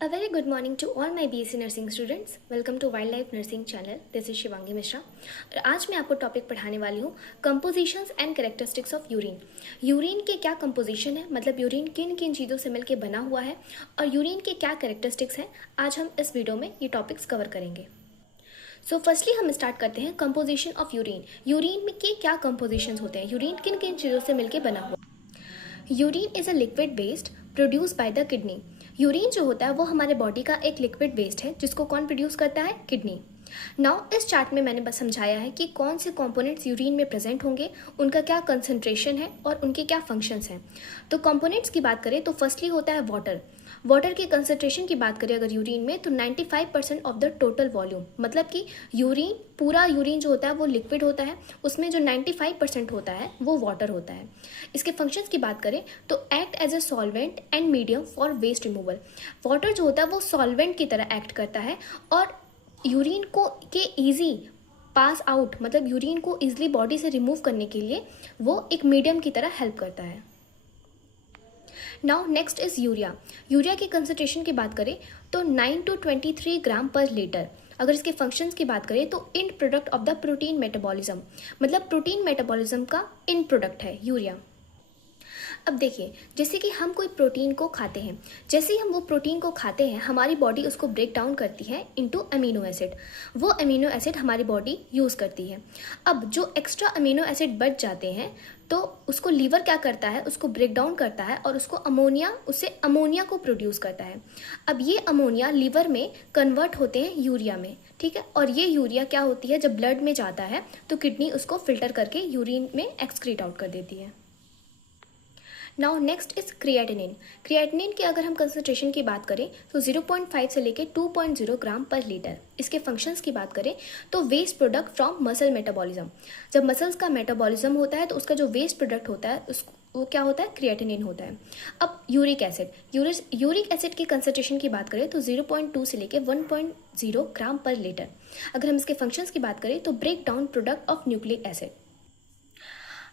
A very good morning to all my BSc Nursing students. Welcome to Wildlife Nursing channel. This is Shivangi Mishra और आज मैं आपको topic पढ़ाने वाली हूँ compositions and characteristics of urine. Urine के क्या कंपोजिशन है, मतलब यूरिन किन किन चीज़ों से मिलकर बना हुआ है और यूरिन के क्या कैरेक्टरिस्टिक्स हैं, आज हम इस वीडियो में ये टॉपिक्स कवर करेंगे। सो फर्स्टली हम स्टार्ट करते हैं कंपोजिशन ऑफ यूरिन। यूरिन में के क्या कंपोजिशन होते हैं, यूरिन किन किन चीज़ों से मिलकर बना हुआ। Urine is a liquid waste produce by the kidney. Urine जो होता है वो हमारे बॉडी का एक लिक्विड वेस्ट है जिसको कौन प्रोड्यूस करता है, किडनी। नाउ इस चार्ट में मैंने बस समझाया है कि कौन से कंपोनेंट्स यूरिन में प्रेजेंट होंगे, उनका क्या कंसंट्रेशन है और उनके क्या फंक्शंस हैं। तो कंपोनेंट्स की बात करें तो फर्स्टली होता है वाटर। वाटर की कंसंट्रेशन की बात करें अगर यूरिन में तो 95% ऑफ द टोटल वॉल्यूम, मतलब कि यूरिन पूरा यूरिन जो होता है वो लिक्विड होता है, उसमें जो 95% होता है वो वाटर होता है। इसके फंक्शंस की बात करें तो act as a solvent and medium for waste removal. Water जो होता है वो सॉल्वेंट की तरह एक्ट करता है और यूरिन को के ईजी पास आउट, मतलब यूरिन को ईजिली बॉडी से रिमूव करने के लिए वो एक मीडियम की तरह हेल्प करता है। Now next is urea. Urea की कंसंट्रेशन की बात करें तो 9 to 23 ग्राम पर लीटर। अगर इसके फंक्शंस की बात करें तो end product of the protein metabolism, मतलब प्रोटीन मेटाबॉलिज्म का इन प्रोडक्ट है यूरिया। अब देखिए, जैसे कि हम कोई प्रोटीन को खाते हैं, जैसे ही हम वो प्रोटीन को खाते हैं हमारी बॉडी उसको ब्रेक डाउन करती है इनटू अमीनो एसिड। वो अमीनो एसिड हमारी बॉडी यूज़ करती है। अब जो एक्स्ट्रा अमीनो एसिड बच जाते हैं तो उसको लीवर क्या करता है, उसको ब्रेक डाउन करता है और उसको उससे अमोनिया को प्रोड्यूस करता है। अब ये अमोनिया लीवर में कन्वर्ट होते हैं यूरिया में, ठीक है। और ये यूरिया क्या होती है, जब ब्लड में जाता है तो किडनी उसको फिल्टर करके यूरिन में एक्सक्रीट आउट कर देती है। Now next is creatinine. Creatinine की अगर हम कंसंट्रेशन की बात करें तो 0.5 से लेकर 2.0 ग्राम पर लीटर। इसके फंक्शंस की बात करें तो waste product from muscle metabolism. जब मसल्स का मेटाबॉलिज्म होता है तो उसका जो वेस्ट प्रोडक्ट होता है वो क्या होता है, क्रिएटिनिन होता है। अब यूरिक एसिड। यूरिक एसिड की कंसंट्रेशन की बात करें तो 0.2 से लेकर 1.0 ग्राम पर लीटर। अगर हम इसके फंक्शंस की बात करें तो break down product of nucleic acid.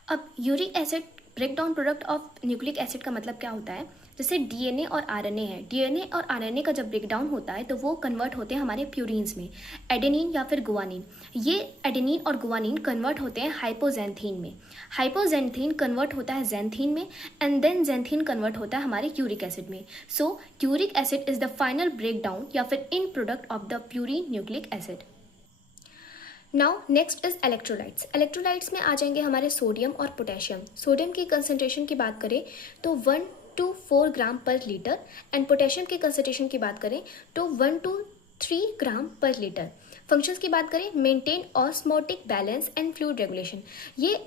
अब uric acid break down product of nucleic acid का मतलब क्या होता है, जैसे डीएनए और आरएनए है। डीएनए और आरएनए का जब ब्रेक डाउन होता है तो वो कन्वर्ट होते हैं हमारे प्यूरिन्स में, एडेनिन या फिर गुआनिन। ये एडेनिन और गुआनिन कन्वर्ट होते हैं हाइपोजेंथीन में। हाइपोजेंथीन कन्वर्ट होता है जेंथीन में एंड देन जेंथीन कन्वर्ट होता है हमारे यूरिक एसिड में। So uric acid is the final break down या फिर end product of the purine nucleic acid. Now next is electrolytes. Electrolytes में आ जाएंगे हमारे सोडियम और पोटेशियम। सोडियम की कंसंट्रेशन की बात करें तो 1 to 4 ग्राम पर लीटर एंड पोटेशियम की कंसंट्रेशन की बात करें तो 1 to 3 ग्राम पर लीटर। फंक्शंस की बात करें, maintain osmotic balance and fluid regulation. ये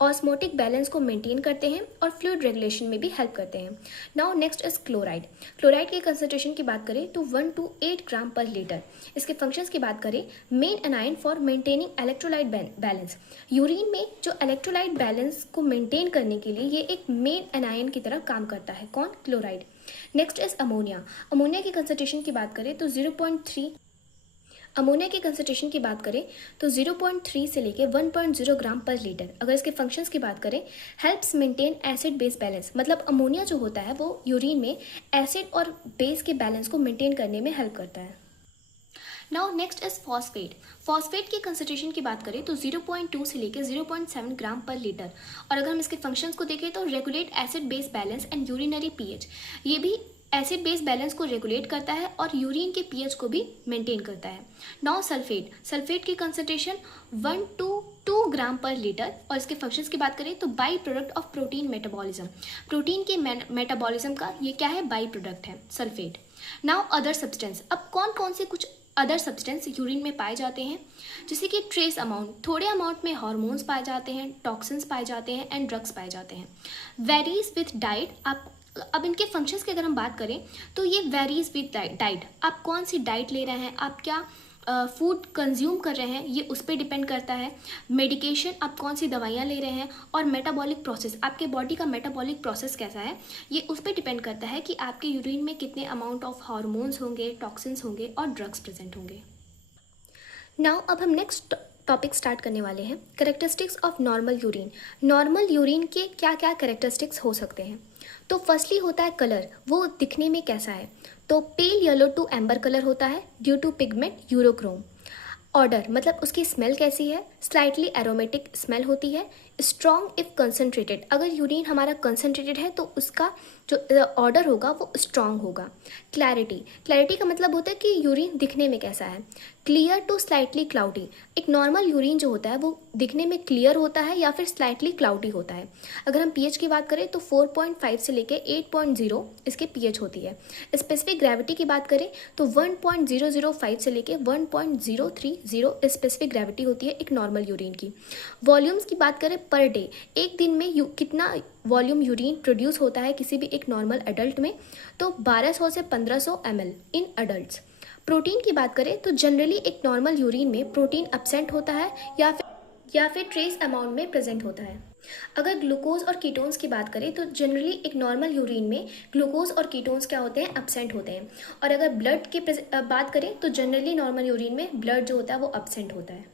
ऑस्मोटिक बैलेंस को मेंटेन करते हैं और फ्लूइड रेगुलेशन में भी हेल्प करते हैं। Now next is chloride. Chloride की कंसंट्रेशन की बात करें तो 1 to 8 ग्राम पर लीटर। इसके फंक्शंस की बात करें, main anion for maintaining electrolyte balance. Urine में जो इलेक्ट्रोलाइट बैलेंस को मेंटेन करने के लिए ये एक मेन एनायन की तरह काम करता है, कौन, chloride. Next is ammonia. Ammonia की कंसंट्रेशन की बात करें तो 0.3। अमोनिया की कंसंट्रेशन की बात करें तो 0.3 से लेकर 1.0 ग्राम पर लीटर। अगर इसके फंक्शंस की बात करें, helps maintain acid base balance, मतलब अमोनिया जो होता है वो यूरिन में एसिड और बेस के बैलेंस को मेंटेन करने में हेल्प करता है। Now next is phosphate. Phosphate की कंसंट्रेशन की बात करें तो 0.2 से लेकर 0.7 ग्राम पर लीटर। और अगर हम इसके फंक्शंस को देखें तो regulate acid base balance and urinary pH. ये भी एसिड बेस बैलेंस को रेगुलेट करता है और यूरिन के पीएच को भी मेंटेन करता है। Now sulphate. सल्फेट की कंसंट्रेशन 1 to 2 ग्राम पर लीटर। और इसके फंक्शंस की बात करें तो by product of protein metabolism. Protein के मेटाबॉलिज्म का ये क्या है, बाई प्रोडक्ट है सल्फेट। Now other substance. अब कौन कौन से कुछ अदर सब्सटेंस यूरिन में पाए जाते हैं, जैसे कि ट्रेस अमाउंट, थोड़े अमाउंट में हार्मोन्स पाए जाते हैं, टॉक्सिन्स पाए जाते हैं एंड ड्रग्स पाए जाते हैं। Varies with diet. अब इनके फंक्शंस की अगर हम बात करें तो ये वेरीज विथ डाइट। आप कौन सी डाइट ले रहे हैं, आप क्या फूड कंज्यूम कर रहे हैं, ये उस पर डिपेंड करता है। मेडिकेशन, आप कौन सी दवाइयाँ ले रहे हैं, और मेटाबॉलिक प्रोसेस, आपके बॉडी का मेटाबॉलिक प्रोसेस कैसा है, ये उस पर डिपेंड करता है कि आपके यूरिन में कितने अमाउंट ऑफ हार्मोन्स होंगे, टॉक्सिन्स होंगे और ड्रग्स प्रेजेंट होंगे। नाउ अब हम नेक्स्ट टॉपिक स्टार्ट करने वाले हैं, characteristics of normal urine. Normal urine के क्या क्या करेक्टरिस्टिक्स हो सकते हैं? तो फर्स्टली होता है कलर, वो दिखने में कैसा है? तो pale yellow to amber colour होता है due to pigment urochrome. Odour मतलब उसकी स्मेल कैसी है? स्लाइटली एरोमेटिक स्मेल होती है। स्ट्रॉन्ग इफ कंसनट्रेटेड, अगर यूरिन हमारा कंसनट्रेटेड है तो उसका जो ऑर्डर होगा वो स्ट्रॉन्ग होगा। क्लैरिटी, क्लैरिटी का मतलब होता है कि यूरिन दिखने में कैसा है। क्लियर टू स्लाइटली क्लाउडी, एक नॉर्मल यूरिन जो होता है वो दिखने में क्लियर होता है या फिर स्लाइटली क्लाउडी होता है। अगर हम पीएच की बात करें तो 4.5 से लेके 8.0 इसके पीएच होती है। स्पेसिफिक ग्रेविटी की बात करें तो 1.005 से लेके 1.030 स्पेसिफिक ग्रेविटी होती है एक नॉर्मल यूरिन की। वॉल्यूम्स की बात करें पर डे, एक दिन में कितना वॉल्यूम यूरिन प्रोड्यूस होता है किसी भी एक नॉर्मल एडल्ट में, तो 1200 से 1500 ml इन अडल्ट्स। प्रोटीन की बात करें तो जनरली एक नॉर्मल यूरिन में प्रोटीन एब्सेंट होता है या फिर ट्रेस अमाउंट में प्रेजेंट होता है। अगर ग्लूकोज और कीटोन्स की बात करें तो जनरली एक नॉर्मल यूरिन में ग्लूकोज और कीटोन्स क्या होते हैं? एब्सेंट होते हैं। और अगर ब्लड की बात करें तो जनरली नॉर्मल यूरिन में ब्लड जो होता है वो एब्सेंट होता है।